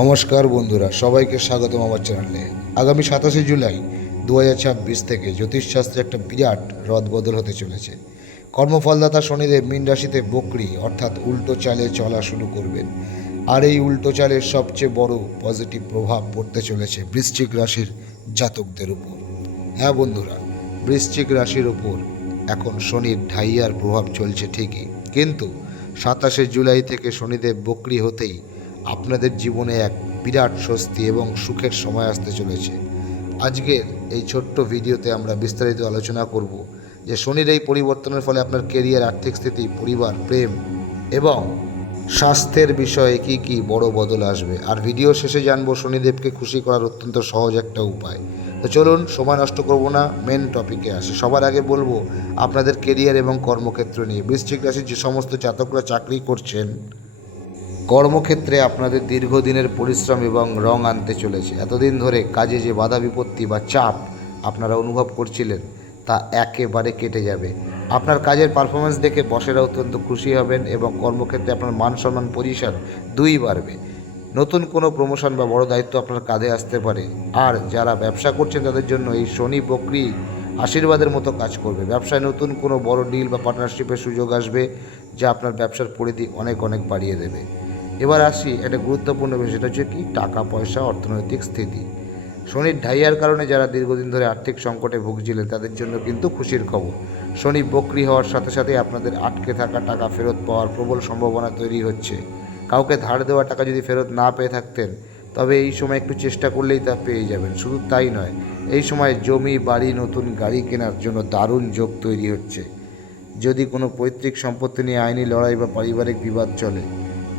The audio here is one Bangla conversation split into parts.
নমস্কার বন্ধুরা, সবাইকে স্বাগতম আমার চ্যানেলে। আগামী 27 জুলাই 2026 থেকে জ্যোতিষশাস্ত্রে একটা বিরাট রদবদল হতে চলেছে। কর্মফলদাতা শনিদেব মীন রাশিতে বকরি অর্থাৎ উল্টো চালে চলা শুরু করবেন। আর এই উল্টো চালের সবচেয়ে বড় পজিটিভ প্রভাব পড়তে চলেছে বৃশ্চিক রাশির জাতকদের উপর। হ্যাঁ বন্ধুরা, বৃশ্চিক রাশির উপর এখন শনির ঢাইয়ার প্রভাব চলছে ঠিকই, কিন্তু 27 জুলাই থেকে শনিদেব বকরি হতেই আপনাদের জীবনে এক বিরাট স্বস্তি এবং সুখের সময় আসতে চলেছে। আজকের এই ছোট্ট ভিডিওতে আমরা বিস্তারিত আলোচনা করব যে শনির এই পরিবর্তনের ফলে আপনার কেরিয়ার, আর্থিক স্থিতি, পরিবার, প্রেম এবং স্বাস্থ্যের বিষয়ে কি কি বড় বদল আসবে। আর ভিডিও শেষে জানবো শনিদেবকে খুশি করার অত্যন্ত সহজ একটা উপায়। তো চলুন সময় নষ্ট করব না, মেন টপিকে আসি। সবার আগে বলবো আপনাদের কেরিয়ার এবং কর্মক্ষেত্র নিয়ে। বৃশ্চিক রাশির যে সমস্ত জাতকরা চাকরি করছেন, কর্মক্ষেত্রে আপনাদের দীর্ঘদিনের পরিশ্রম এবং রং আনতে চলেছে। এতদিন ধরে কাজে যে বাধা বিপত্তি বা চাপ আপনারা অনুভব করছিলেন তা একেবারে কেটে যাবে। আপনার কাজের পারফরমেন্স দেখে বসেরা অত্যন্ত খুশি হবেন এবং কর্মক্ষেত্রে আপনার মান সম্মান, পজিশন দুই বাড়বে। নতুন কোনো প্রমোশন বা বড় দায়িত্ব আপনার কাঁধে আসতে পারে। আর যারা ব্যবসা করছেন তাদের জন্য এই শনি বকরি আশীর্বাদের মতো কাজ করবে। ব্যবসায় নতুন কোনো বড় ডিল বা পার্টনারশিপের সুযোগ আসবে, যা আপনার ব্যবসার পরিধি অনেক অনেক বাড়িয়ে দেবে। এবার আসি একটা গুরুত্বপূর্ণ বিষয়, সেটা হচ্ছে কি টাকা পয়সা, অর্থনৈতিক স্থিতি। শনির ঢাইয়ার কারণে যারা দীর্ঘদিন ধরে আর্থিক সংকটে ভুগছিলেন তাদের জন্য কিন্তু খুশির খবর। শনি বকরি হওয়ার সাথে সাথে আপনাদের আটকে থাকা টাকা ফেরত পাওয়ার প্রবল সম্ভাবনা তৈরি হচ্ছে। কাউকে ধার দেওয়া টাকা যদি ফেরত না পেয়ে থাকতেন, তবে এই সময় একটু চেষ্টা করলেই তা পেয়ে যাবেন। শুধু তাই নয়, এই সময় জমি, বাড়ি, নতুন গাড়ি কেনার জন্য দারুণ যোগ তৈরি হচ্ছে। যদি কোনো পৈতৃক সম্পত্তি নিয়ে আইনি লড়াই বা পারিবারিক বিবাদ চলে,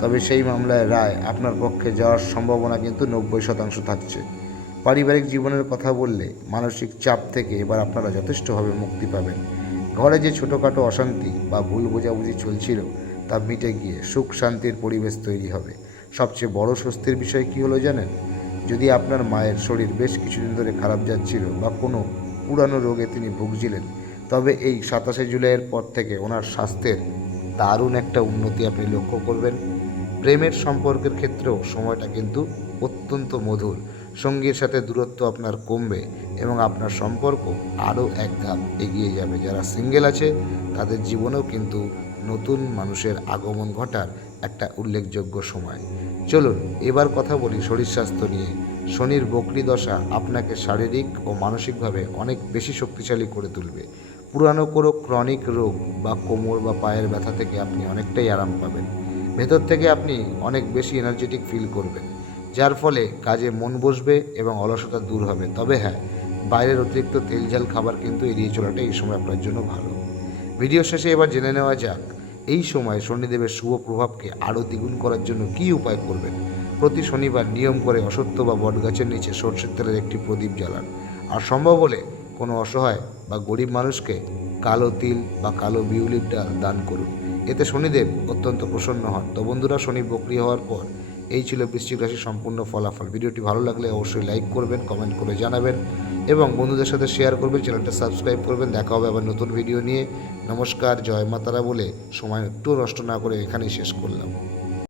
তবে সেই মামলায় রায় আপনার পক্ষে যাওয়ার সম্ভাবনা কিন্তু 90% থাকছে। পারিবারিক জীবনের কথা বললে মানসিক চাপ থেকে এবার আপনারা যথেষ্টভাবে মুক্তি পাবেন। ঘরে যে ছোটোখাটো অশান্তি বা ভুল বোঝাবুঝি চলছিল তা মিটে গিয়ে সুখ শান্তির পরিবেশ তৈরি হবে। সবচেয়ে বড় স্বস্তির বিষয় কী হলো জানেন? যদি আপনার মায়ের শরীর বেশ কিছুদিন ধরে খারাপ যাচ্ছিল বা কোনো পুরানো রোগে তিনি ভুগছিলেন, তবে এই 27 জুলাইয়ের পর থেকে ওনার স্বাস্থ্যের দারুণ একটা উন্নতি আপনি লক্ষ্য করবেন। প্রেমের সম্পর্কের ক্ষেত্রেও সময়টা কিন্তু অত্যন্ত মধুর। সঙ্গীর সাথে দূরত্ব আপনার কমবে এবং আপনার সম্পর্ক আরও এক ধাপ এগিয়ে যাবে। যারা সিঙ্গেল আছে তাদের জীবনেও কিন্তু নতুন মানুষের আগমন ঘটার একটা উল্লেখযোগ্য সময়। চলুন এবার কথা বলি শরীর স্বাস্থ্য নিয়ে। শনির বকরি দশা আপনাকে শারীরিক ও মানসিকভাবে অনেক বেশি শক্তিশালী করে তুলবে। পুরানো কোনো ক্রনিক রোগ বা কোমর বা পায়ের ব্যথা থেকে আপনি অনেকটাই আরাম পাবেন। ভেতর থেকে আপনি অনেক বেশি এনার্জেটিক ফিল করবেন, যার ফলে কাজে মন বসবে এবং অলসতা দূর হবে। তবে হ্যাঁ, বাইরের অতিরিক্ত তেলঝাল খাবার কিন্তু এড়িয়ে চলাটা এই সময় আপনার জন্য ভালো। ভিডিও শেষে এবার জেনে নেওয়া যাক এই সময় শনিদেবের শুভ প্রভাবকে আরও দ্বিগুণ করার জন্য কী উপায় করবেন। প্রতি শনিবার নিয়ম করে অশ্বত্থ বা বটগাছের নিচে সর্ষের তেলের একটি প্রদীপ জ্বালান। আর সম্ভব হলে কোনো অসহায় বা গরিব মানুষকে কালো তিল বা কালো বিউলির ডাল দান করুন। এতে শনিদেব অত্যন্ত প্রসন্ন হন। তো বন্ধুরা, শনি বকরি হওয়ার পর এই ছিল বৃশ্চিক রাশির সম্পূর্ণ ফলাফল। ভিডিওটি ভালো লাগলে অবশ্যই লাইক করবেন, কমেন্ট করে জানাবেন এবং বন্ধুদের সাথে শেয়ার করবেন, চ্যানেলটা সাবস্ক্রাইব করবেন। দেখা হবে আবার নতুন ভিডিও নিয়ে। নমস্কার, জয় মাতারা বলে সময় একটু নষ্ট না করে এখানেই শেষ করলাম।